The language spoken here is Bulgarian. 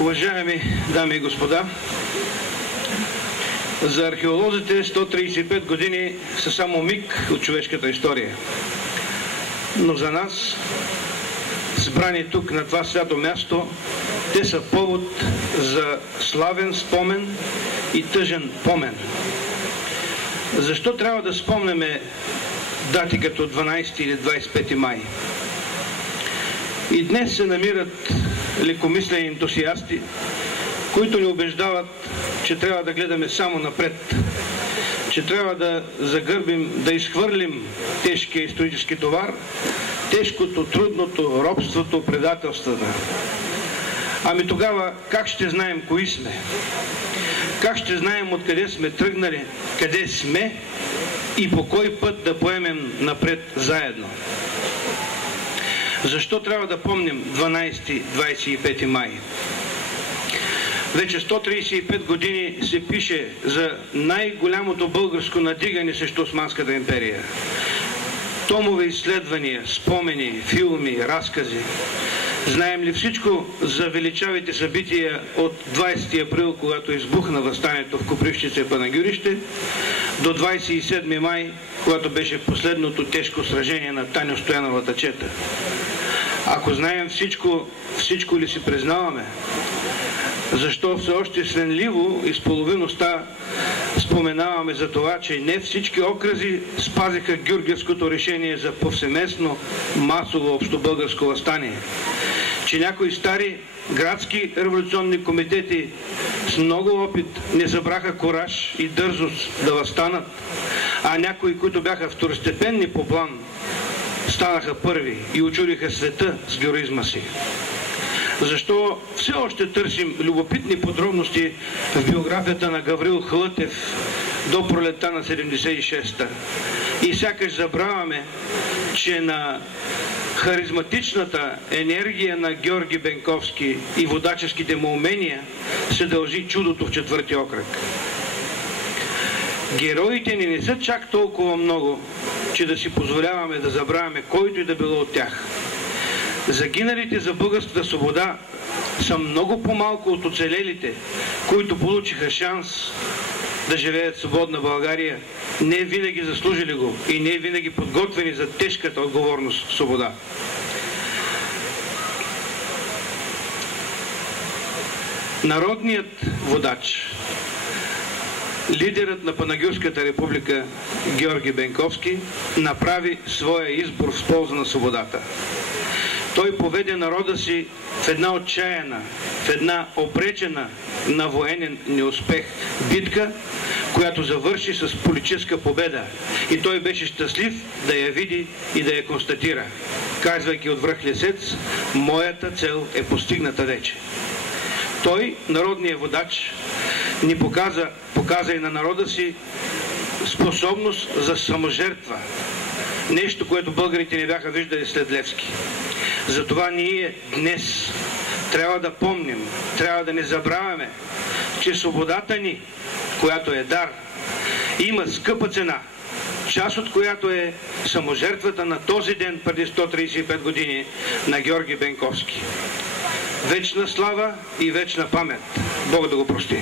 Уважаеми дами и господа, за археолозите 135 години са само миг от човешката история. Но за нас, събрани тук на това свято място, те са повод за славен спомен и тъжен помен. Защо трябва да спомняме дати като 12 или 25 май? И днес се намират лекомислени ентусиасти, които ни убеждават, че трябва да гледаме само напред, че трябва да загърбим, да изхвърлим тежкия исторически товар, тежкото, трудното, робството, предателствата. Ами тогава как ще знаем кои сме? Как ще знаем откъде сме тръгнали, къде сме и по кой път да поемем напред заедно? Защо трябва да помним 12-25 май? Вече 135 години се пише за най-голямото българско надигане срещу Османската империя. Томове изследвания, спомени, филми, разкази. Знаем ли всичко за величавите събития от 20 април, когато избухна въстанието в Копривщица и Панагюрище, до 27 май, когато беше последното тежко сражение на Таньо Стояновата чета? Ако знаем всичко, всичко ли си признаваме? Защо все още свенливо и с половиността споменаваме за това, че не всички окръзи спазиха Гюргевското решение за повсеместно масово общобългарско въстание? Че някои стари градски революционни комитети с много опит не събраха кураж и дързост да въстанат, а някои, които бяха второстепенни по план, станаха първи и учудиха света с героизма си? Защо все още търсим любопитни подробности в биографията на Гаврил Хлътев до пролетта на 76-та? И сякаш забравяме, че на харизматичната енергия на Георги Бенковски и водаческите му умения се дължи чудото в четвърти окръг. Героите ни не са чак толкова много, че да си позволяваме да забравяме който и да било от тях. Загиналите за българската свобода са много по-малко от оцелелите, които получиха шанс да живеят в свободна България, не винаги заслужили го и не винаги подготвени за тежката отговорност свобода. Народният водач, лидерът на Панагюрската република Георги Бенковски, направи своя избор в полза на свободата. Той поведе народа си в една отчаяна, в една обречена на военен неуспех битка, която завърши с политическа победа. И той беше щастлив да я види и да я констатира, казвайки от връх Лесец: моята цел е постигната вече. Той, народният водач, ни показа и на народа си способност за саможертва. Нещо, което българите не бяха виждали след Левски. Затова ние днес трябва да помним, трябва да не забравяме, че свободата ни, която е дар, има скъпа цена, част от която е саможертвата на този ден преди 135 години на Георги Бенковски. Вечна слава и вечна памет. Бог да го прости.